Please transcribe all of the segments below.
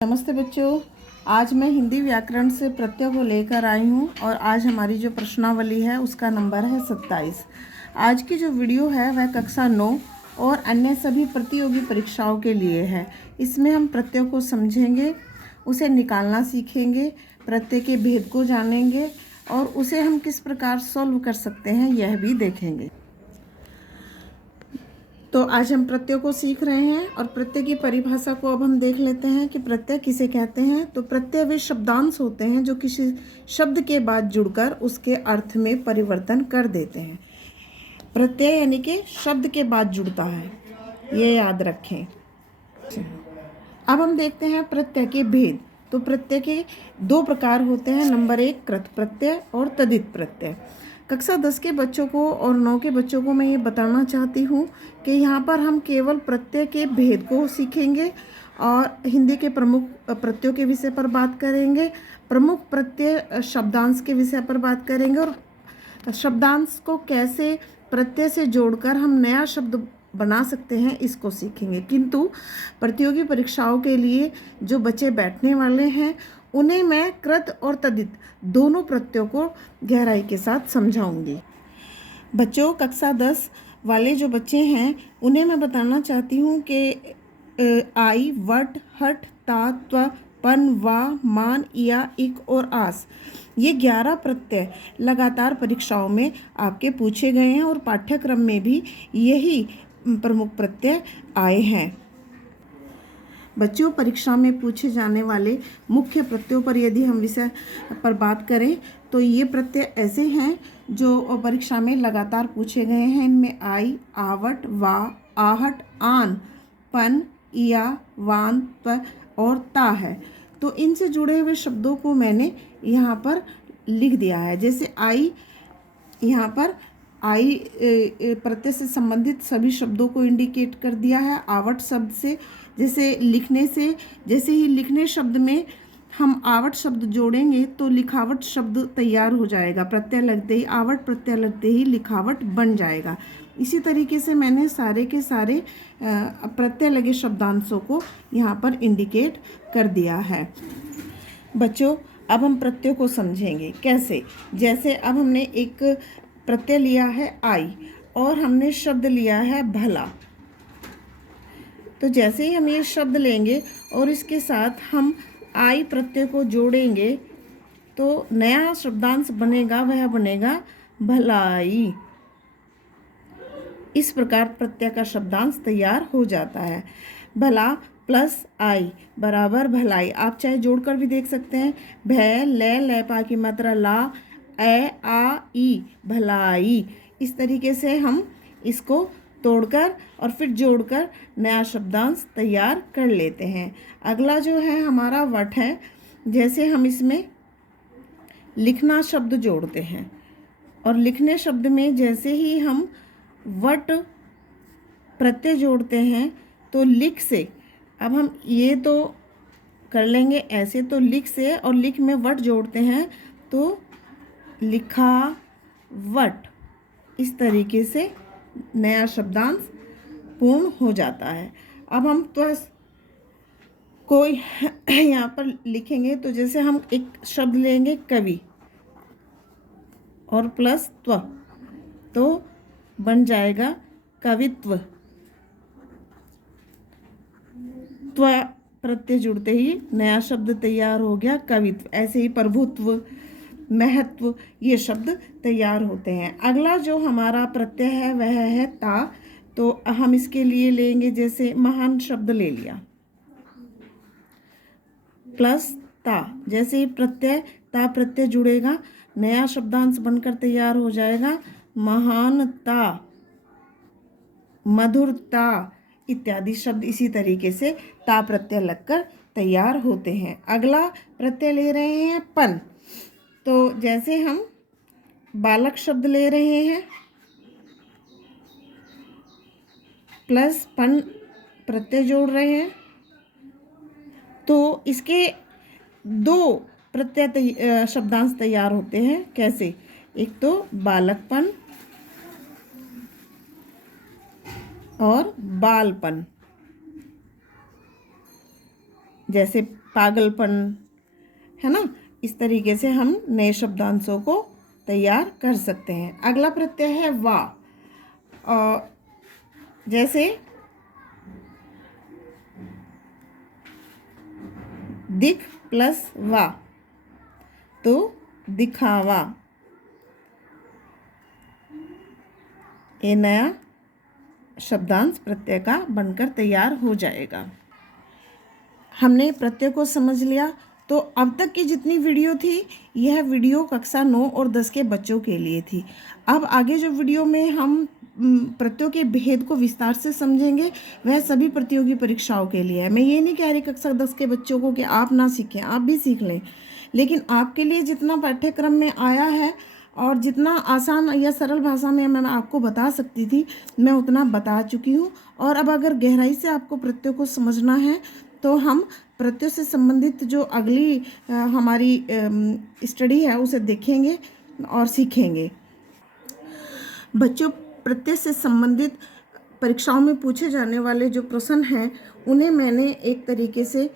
नमस्ते बच्चों। आज मैं हिंदी व्याकरण से प्रत्यय को लेकर आई हूँ और आज हमारी जो प्रश्नावली है उसका नंबर है 27। आज की जो वीडियो है वह कक्षा 9 और अन्य सभी प्रतियोगी परीक्षाओं के लिए है। इसमें हम प्रत्यय को समझेंगे, उसे निकालना सीखेंगे, प्रत्यय के भेद को जानेंगे और उसे हम किस प्रकार सॉल्व कर सकते हैं यह भी देखेंगे। तो आज हम प्रत्यय को सीख रहे हैं और प्रत्यय की परिभाषा को अब हम देख लेते हैं कि प्रत्यय किसे कहते हैं। तो प्रत्यय वे शब्दांश होते हैं जो किसी शब्द के बाद जुड़कर उसके अर्थ में परिवर्तन कर देते हैं। प्रत्यय यानी कि शब्द के बाद जुड़ता है, ये याद रखें। अब हम देखते हैं प्रत्यय के भेद। तो प्रत्यय के दो प्रकार होते हैं। नंबर 1 कृत प्रत्यय और तद्धित प्रत्यय। कक्षा 10 के बच्चों को और 9 के बच्चों को मैं ये बताना चाहती हूँ कि यहाँ पर हम केवल प्रत्यय के भेद को सीखेंगे और हिंदी के प्रमुख प्रत्ययों के विषय पर बात करेंगे, प्रमुख प्रत्यय शब्दांश के विषय पर बात करेंगे और शब्दांश को कैसे प्रत्यय से जोड़कर हम नया शब्द बना सकते हैं इसको सीखेंगे। किंतु प्रतियोगी परीक्षाओं के लिए जो बच्चे बैठने वाले हैं उन्हें मैं कृत और तद्धित दोनों प्रत्ययों को गहराई के साथ समझाऊंगी। बच्चों, कक्षा 10 वाले जो बच्चे हैं उन्हें मैं बताना चाहती हूँ कि आई, वट, हट, ता, त्व, पन, वा, मान, या, इक और आस, ये 11 प्रत्यय लगातार परीक्षाओं में आपके पूछे गए हैं और पाठ्यक्रम में भी यही प्रमुख प्रत्यय आए हैं। बच्चों, परीक्षा में पूछे जाने वाले मुख्य प्रत्ययों पर यदि हम विषय पर बात करें तो ये प्रत्यय ऐसे हैं जो परीक्षा में लगातार पूछे गए हैं। इनमें आई, आवट, वा, आहट, आन, पन, या, वान, त्व और ता है। तो इनसे जुड़े हुए शब्दों को मैंने यहाँ पर लिख दिया है। जैसे आई, यहाँ पर आई प्रत्यय से संबंधित सभी शब्दों को इंडिकेट कर दिया है। आवट शब्द से जैसे ही लिखने शब्द में हम आवट शब्द जोड़ेंगे तो लिखावट शब्द तैयार हो जाएगा। प्रत्यय लगते ही आवट, प्रत्यय लगते ही लिखावट बन जाएगा। इसी तरीके से मैंने सारे के सारे प्रत्यय लगे शब्दांशों को यहाँ पर इंडिकेट कर दिया है। बच्चों, अब हम प्रत्ययों को समझेंगे कैसे। जैसे अब हमने एक प्रत्यय लिया है आई और हमने शब्द लिया है भला। तो जैसे ही हम ये शब्द लेंगे और इसके साथ हम आई प्रत्यय को जोड़ेंगे तो नया शब्दांश बनेगा, वह बनेगा भलाई। इस प्रकार प्रत्यय का शब्दांश तैयार हो जाता है। भला प्लस आई बराबर भलाई। आप चाहे जोड़कर भी देख सकते हैं। भय, ले पा की मात्रा ला, ए, आ, ई, भलाई। इस तरीके से हम इसको तोड़कर और फिर जोड़कर नया शब्दांश तैयार कर लेते हैं। अगला जो है हमारा वट है। जैसे हम इसमें लिखना शब्द जोड़ते हैं और लिखने शब्द में जैसे ही हम वट प्रत्यय जोड़ते हैं तो लिख से, अब हम ये तो कर लेंगे ऐसे, तो लिख से और लिख में वट जोड़ते हैं तो लिखा वट। इस तरीके से नया शब्दांश पूर्ण हो जाता है। अब हम तो कोई यहाँ पर लिखेंगे तो जैसे हम एक शब्द लेंगे कवि और प्लस त्व तो बन जाएगा कवित्व। त्व प्रत्यय जुड़ते ही नया शब्द तैयार हो गया कवित्व। ऐसे ही प्रभुत्व, महत्व, ये शब्द तैयार होते हैं। अगला जो हमारा प्रत्यय है वह है ता। तो हम इसके लिए लेंगे, जैसे महान शब्द ले लिया प्लस ता। जैसे ही प्रत्यय ता प्रत्यय जुड़ेगा नया शब्दांश बनकर तैयार हो जाएगा महानता, मधुरता इत्यादि शब्द इसी तरीके से ता प्रत्यय लगकर तैयार होते हैं। अगला प्रत्यय ले रहे हैं पन। तो जैसे हम बालक शब्द ले रहे हैं प्लस पन प्रत्यय जोड़ रहे हैं तो इसके दो प्रत्यय शब्दांश तैयार होते हैं। कैसे? एक तो बालकपन और बालपन। जैसे पागलपन, है ना। इस तरीके से हम नए शब्दांशों को तैयार कर सकते हैं। अगला प्रत्यय है वा। जैसे दिख प्लस वा तो दिखावा, ये नया शब्दांश प्रत्यय का बनकर तैयार हो जाएगा। हमने प्रत्यय को समझ लिया। तो अब तक की जितनी वीडियो थी, यह वीडियो कक्षा 9 और 10 के बच्चों के लिए थी। अब आगे जो वीडियो में हम प्रत्ययों के भेद को विस्तार से समझेंगे, वह सभी प्रतियोगी परीक्षाओं के लिए है। मैं ये नहीं कह रही कक्षा 10 के बच्चों को कि आप ना सीखें, आप भी सीख लें, लेकिन आपके लिए जितना पाठ्यक्रम में आया है और जितना आसान या सरल भाषा में मैं आपको बता सकती थी, मैं उतना बता चुकी हूँ। और अब अगर गहराई से आपको प्रत्ययों को समझना है तो हम प्रत्ययों से संबंधित जो अगली हमारी स्टडी है उसे देखेंगे और सीखेंगे। बच्चों, प्रत्यय से संबंधित परीक्षाओं में पूछे जाने वाले जो प्रश्न हैं उन्हें मैंने एक तरीके से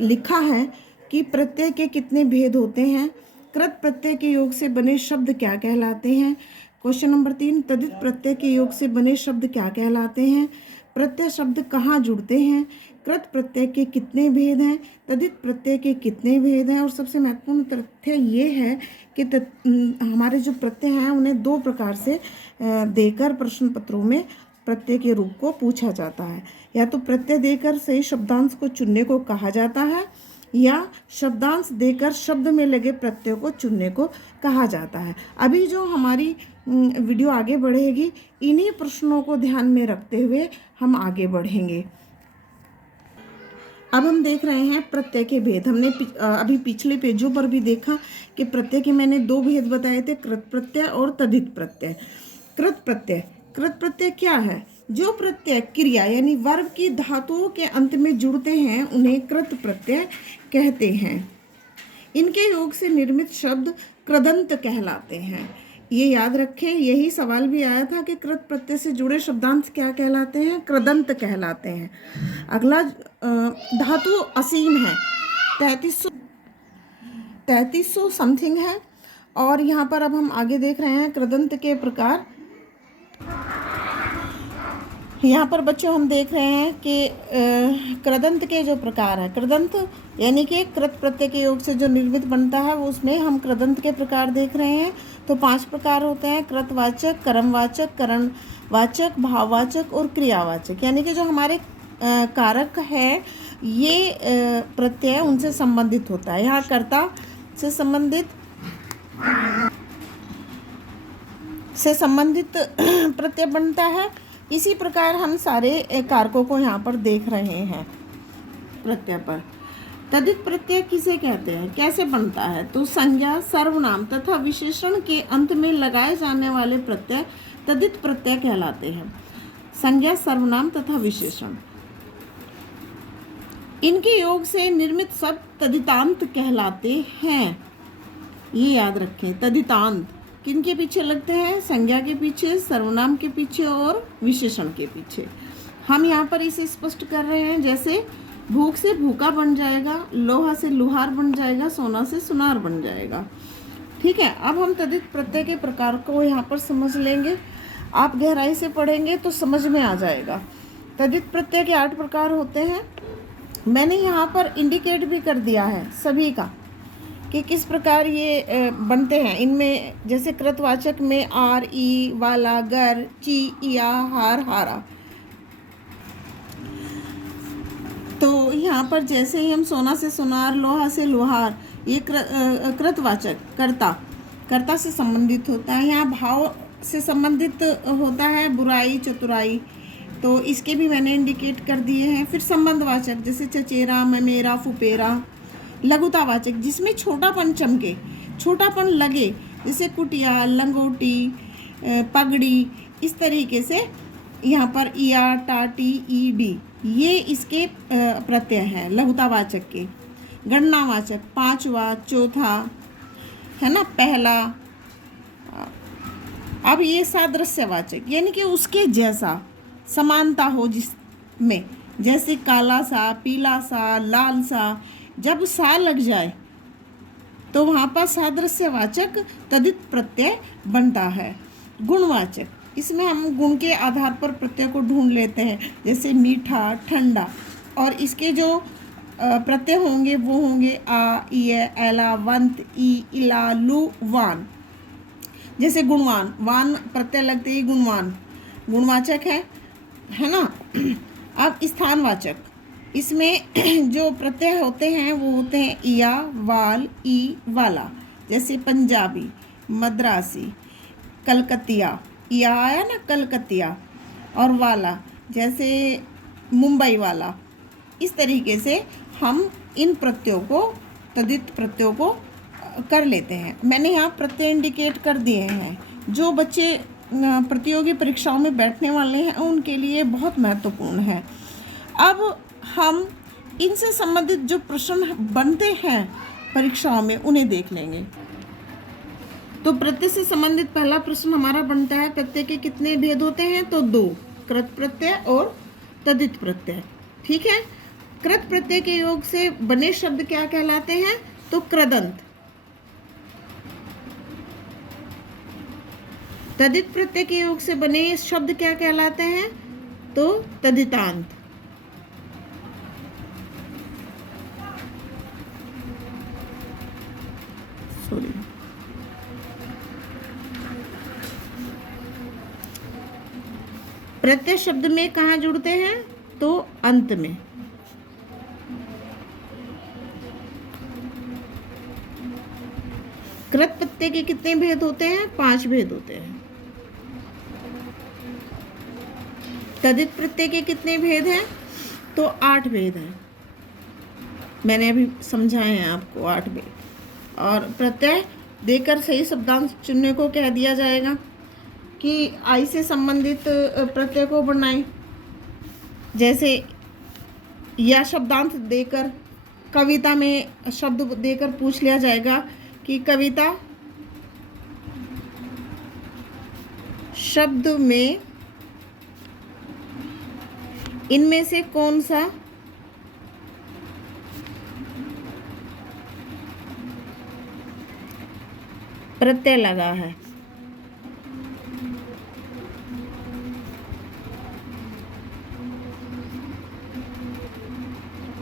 लिखा है कि प्रत्यय के कितने भेद होते हैं, कृत प्रत्यय के योग से बने शब्द क्या कहलाते हैं। क्वेश्चन नंबर 3, तदित प्रत्यय के योग से बने शब्द क्या कहलाते हैं, प्रत्यय शब्द कहाँ जुड़ते हैं, कृत प्रत्यय के कितने भेद हैं, तदित प्रत्यय के कितने भेद हैं। और सबसे महत्वपूर्ण तथ्य ये है कि हमारे जो प्रत्यय हैं उन्हें 2 प्रकार से देकर प्रश्न पत्रों में प्रत्यय के रूप को पूछा जाता है। या तो प्रत्यय देकर सही शब्दांश को चुनने को कहा जाता है, या शब्दांश देकर शब्द में लगे प्रत्यय को चुनने को कहा जाता है। अभी जो हमारी वीडियो आगे बढ़ेगी, इन्हीं प्रश्नों को ध्यान में रखते हुए हम आगे बढ़ेंगे। अब हम देख रहे हैं प्रत्यय के भेद। हमने अभी पिछले पेजों पर भी देखा कि प्रत्यय के मैंने 2 भेद बताए थे, कृत प्रत्यय और तदित प्रत्यय। कृत प्रत्यय क्या है? जो प्रत्यय क्रिया यानी वर्ब की धातुओं के अंत में जुड़ते हैं उन्हें कृत प्रत्यय कहते हैं। इनके योग से निर्मित शब्द कृदंत कहलाते हैं। ये याद रखें, यही सवाल भी आया था कि कृत प्रत्यय से जुड़े शब्दांश क्या कहलाते हैं? कृदंत कहलाते हैं। अगला धातु असीम है, 3300 समथिंग है। और यहाँ पर अब हम आगे देख रहे हैं कृदंत के प्रकार। यहाँ पर बच्चों हम देख रहे हैं कि कृदंत के जो प्रकार है, कृदंत यानी कि कृत प्रत्यय के योग से जो निर्मित बनता है वो उसमें हम कृदंत के प्रकार देख रहे हैं। तो 5 प्रकार होते हैं: कृतवाचक, कर्मवाचक, करणवाचक, भाववाचक और क्रियावाचक। यानी कि जो हमारे कारक है ये प्रत्यय उनसे संबंधित होता है। यहाँ कर्ता से संबंधित प्रत्यय बनता है। इसी प्रकार हम सारे कारकों को यहाँ पर देख रहे हैं प्रत्यय पर। तदित प्रत्यय किसे कहते हैं, कैसे बनता है? तो संज्ञा, सर्वनाम तथा विशेषण के अंत में लगाए जाने वाले प्रत्यय तदित प्रत्यय कहलाते हैं। संज्ञा, सर्वनाम तथा विशेषण, इनके योग से निर्मित शब्द तदितांत कहलाते हैं। ये याद रखें, तदितांत किनके पीछे लगते हैं? संज्ञा के पीछे, सर्वनाम के पीछे और विशेषण के पीछे। हम यहाँ पर इसे स्पष्ट कर रहे हैं। जैसे भूख से भूखा बन जाएगा, लोहा से लुहार बन जाएगा, सोना से सुनार बन जाएगा। ठीक है, अब हम तदित प्रत्यय के प्रकार को यहाँ पर समझ लेंगे। आप गहराई से पढ़ेंगे तो समझ में आ जाएगा। तदित प्रत्यय के 8 प्रकार होते हैं। मैंने यहाँ पर इंडिकेट भी कर दिया है सभी का कि किस प्रकार ये बनते हैं। इनमें जैसे कृतवाचक में आर, ई, वाला, गर, ची, इया, हार, हारा। तो यहाँ पर जैसे ही हम सोना से सुनार, लोहा से लोहार, ये कृतवाचक कर्ता से संबंधित होता है। यहाँ भाव से संबंधित होता है, बुराई, चतुराई, तो इसके भी मैंने इंडिकेट कर दिए हैं। फिर संबंधवाचक जैसे चचेरा, ममेरा, फुपेरा। लघुतावाचक जिसमें छोटापन चमके, छोटापन लगे, जैसे कुटिया, लंगोटी, पगड़ी। इस तरीके से यहाँ पर इया, टाटी, ईडी, ये इसके प्रत्यय हैं लघुतावाचक के। गणनावाचक 5वां, चौथा, है ना, पहला। अब ये सादृश्यवाचक यानी कि उसके जैसा, समानता हो जिसमें, जैसे काला सा, पीला सा, लाल सा, जब सा लग जाए तो वहाँ पर सादृश्यवाचक तदित प्रत्यय बनता है। गुणवाचक, इसमें हम गुण के आधार पर प्रत्यय को ढूंढ लेते हैं, जैसे मीठा, ठंडा, और इसके जो प्रत्यय होंगे वो होंगे आ, इ, एला, वंत, ई, इला, लू, वान। जैसे गुणवान, वान प्रत्यय लगते ही गुणवान गुणवाचक है ना। अब स्थानवाचक, इसमें जो प्रत्यय होते हैं वो होते हैं इया, वाल, ई, वाला। जैसे पंजाबी, मद्रासी, कलकतिया, इया आया ना कलकतिया, और वाला जैसे मुंबई वाला। इस तरीके से हम इन प्रत्ययों को, तद्धित प्रत्ययों को कर लेते हैं। मैंने यहाँ प्रत्यय इंडिकेट कर दिए हैं, जो बच्चे प्रतियोगी परीक्षाओं में बैठने वाले हैं उनके लिए बहुत महत्वपूर्ण है। अब हम इनसे संबंधित जो प्रश्न बनते हैं परीक्षाओं में उन्हें देख लेंगे। तो प्रत्यय से संबंधित पहला प्रश्न हमारा बनता है, प्रत्यय के कितने भेद होते हैं? तो 2, कृत प्रत्यय और तद्धित प्रत्यय। ठीक है। कृत प्रत्यय के योग से बने शब्द क्या कहलाते हैं? तो कृदंत। तद्धित प्रत्यय के योग से बने शब्द क्या कहलाते हैं? तो तद्धितांत। सॉरी, प्रत्यय शब्द में कहाँ जुड़ते हैं? तो अंत में। कृत प्रत्यय के कितने भेद होते हैं? 5 भेद होते हैं। तद्धित प्रत्यय के कितने भेद हैं? तो 8 भेद हैं। मैंने अभी समझाए हैं आपको 8 भेद। और प्रत्यय देकर सही शब्दांश चुनने को कह दिया जाएगा कि आई से संबंधित प्रत्यय को बनाएं। जैसे या शब्दांश देकर कविता में शब्द देकर पूछ लिया जाएगा कि कविता शब्द में इनमें से कौन सा प्रत्यय लगा है?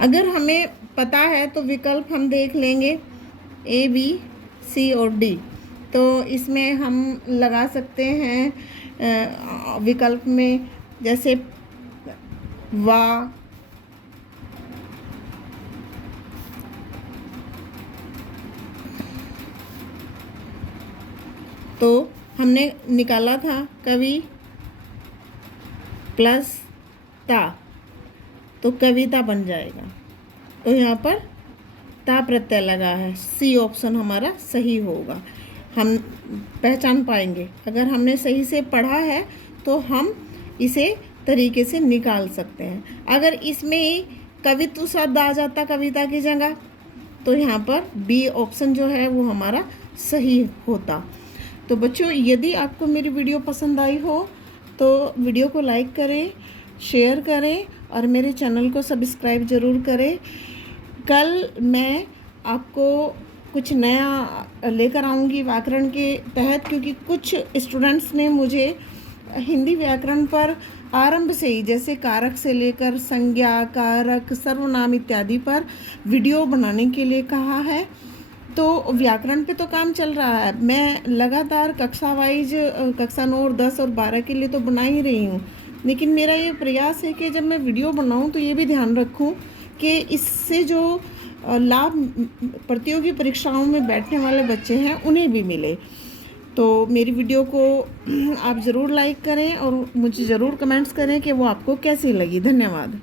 अगर हमें पता है तो विकल्प हम देख लेंगे ए, बी, सी और डी। तो इसमें हम लगा सकते हैं विकल्प में, जैसे वा, तो हमने निकाला था कवि प्लस ता, तो कविता बन जाएगा। तो यहाँ पर ता प्रत्यय लगा है, सी ऑप्शन हमारा सही होगा। हम पहचान पाएंगे, अगर हमने सही से पढ़ा है तो हम इसे तरीके से निकाल सकते हैं। अगर इसमें कवित्व शब्द आ जाता कविता की जगह, तो यहाँ पर बी ऑप्शन जो है वो हमारा सही होता। तो बच्चों, यदि आपको मेरी वीडियो पसंद आई हो तो वीडियो को लाइक करें, शेयर करें और मेरे चैनल को सब्सक्राइब ज़रूर करें। कल मैं आपको कुछ नया लेकर आऊँगी व्याकरण के तहत, क्योंकि कुछ स्टूडेंट्स ने मुझे हिंदी व्याकरण पर आरंभ से ही, जैसे कारक से लेकर संज्ञा, कारक, सर्वनाम इत्यादि पर वीडियो बनाने के लिए कहा है। तो व्याकरण पे तो काम चल रहा है, मैं लगातार कक्षा वाइज कक्षा 9 और 10 और 12 के लिए तो बना ही रही हूँ, लेकिन मेरा ये प्रयास है कि जब मैं वीडियो बनाऊँ तो ये भी ध्यान रखूँ कि इससे जो लाभ प्रतियोगी परीक्षाओं में बैठने वाले बच्चे हैं उन्हें भी मिले। तो मेरी वीडियो को आप ज़रूर लाइक करें और मुझे ज़रूर कमेंट्स करें कि वो आपको कैसी लगी। धन्यवाद।